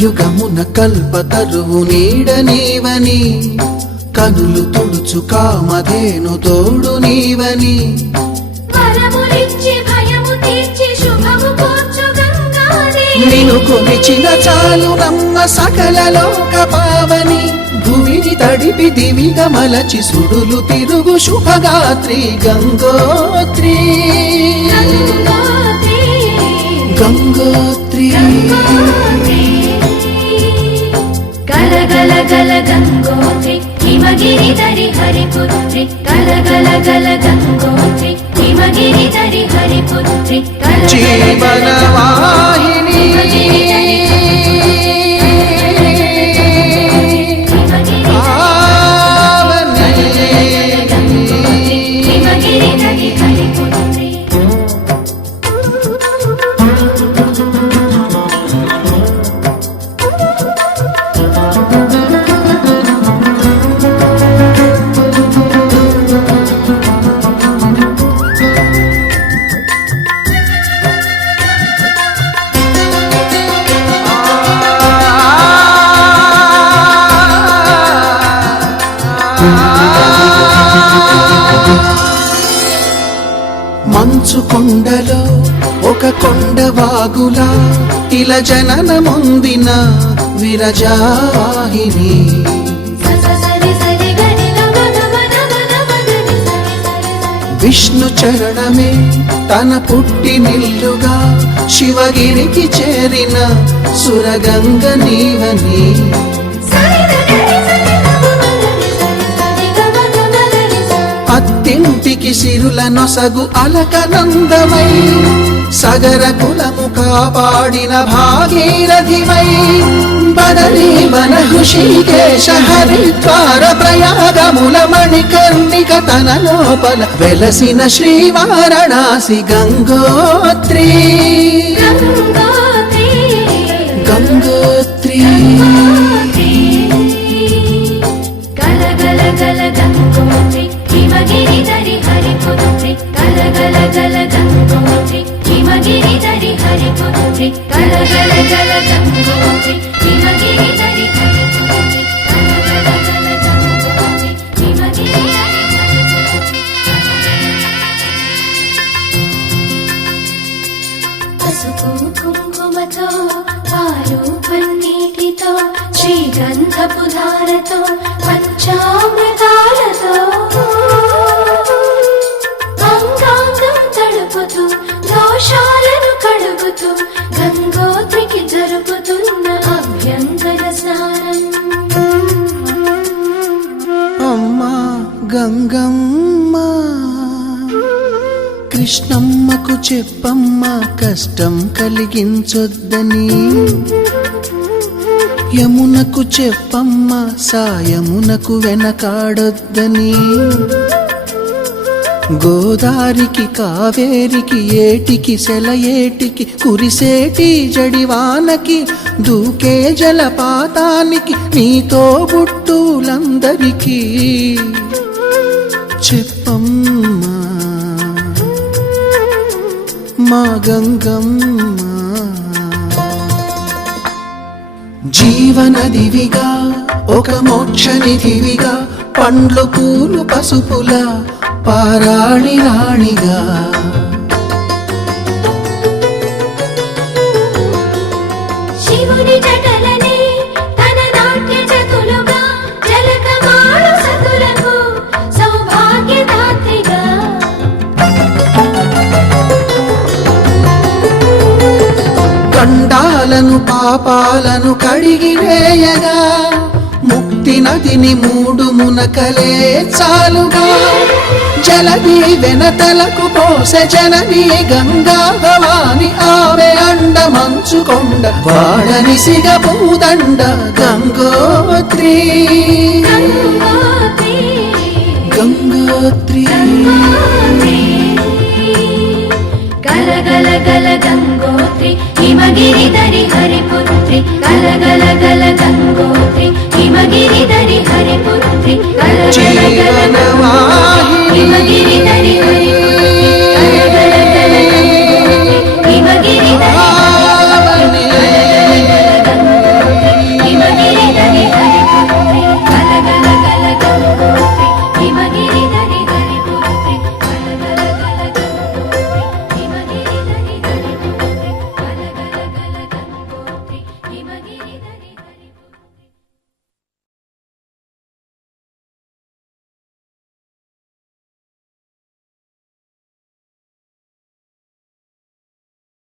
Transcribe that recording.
కల్పతరువు నీడ నీవని కనులు తుడుచు కామధేను తోడు నీవని. నిను కొలిచిన చాలు నమ్మ సకల లోక పావని భూమిని తడిపి దివిగా మలచి సుడులు తిరుగు శుభగాత్రి గంగోత్రి. గంగోత్రి, హరిపుత్రి గల గల గల గంగోత్రి హిమగిరి హరిపుత్రి జీవనవాహిని మంచు కొండలో ఒక కొండ వాగులా ఇలా జననముందిన విరజావాహిని విష్ణు చరణమే తన పుట్టి నిల్లుగా శివగిరికి చేరిన సురగంగ నీవని. అత్తింటికి సిరుల నొసగు అలకనందమై సగర కులము కాపాడిన భాగీరథివై బదరీ వన హృషికేశ హరిద్వార ప్రయాగముల మణికర్ణిక తన లోపల వెలసిన శ్రీవారణాసి గంగోత్రి. గంగోత్రి. గంగోత్రి. హరిపుత్రి గల గల గల గంగోత్రి హిమగిరి గల గల గల గంగోత్రి హిమగిరి పసుపు కుంకుమతో పాలు పన్నీటితో శ్రీగంధపు ధారతో అమ్మకు చెప్పమ్మా కష్టం కలిగించొద్దని. యమునకు చెప్పమ్మా సాయమునకు వెనకాడొద్దని. గోదారికి కావేరికి ఏటికి సెలయేటికి కురిసేటి జడివానకి దూకే జలపాతానికి నీతో బుట్టులందరికీ చెప్పమ్మా. మా గంగమ్మ. జీవనదివిగా ఒక మోక్ష నిధివిగా పండ్లు పూలు పసుపుల పారాణి రాణిగా. పాపాలను కడిగివేయగా ముక్తి నదిని మూడు మునకలే చాలుగా. జలది వెనతలకు పోసె జనని గంగా భవాని ఆమె అండ మంచుకొండ వాడని సిగ పూదండ గంగోత్రి. గంగోత్రి.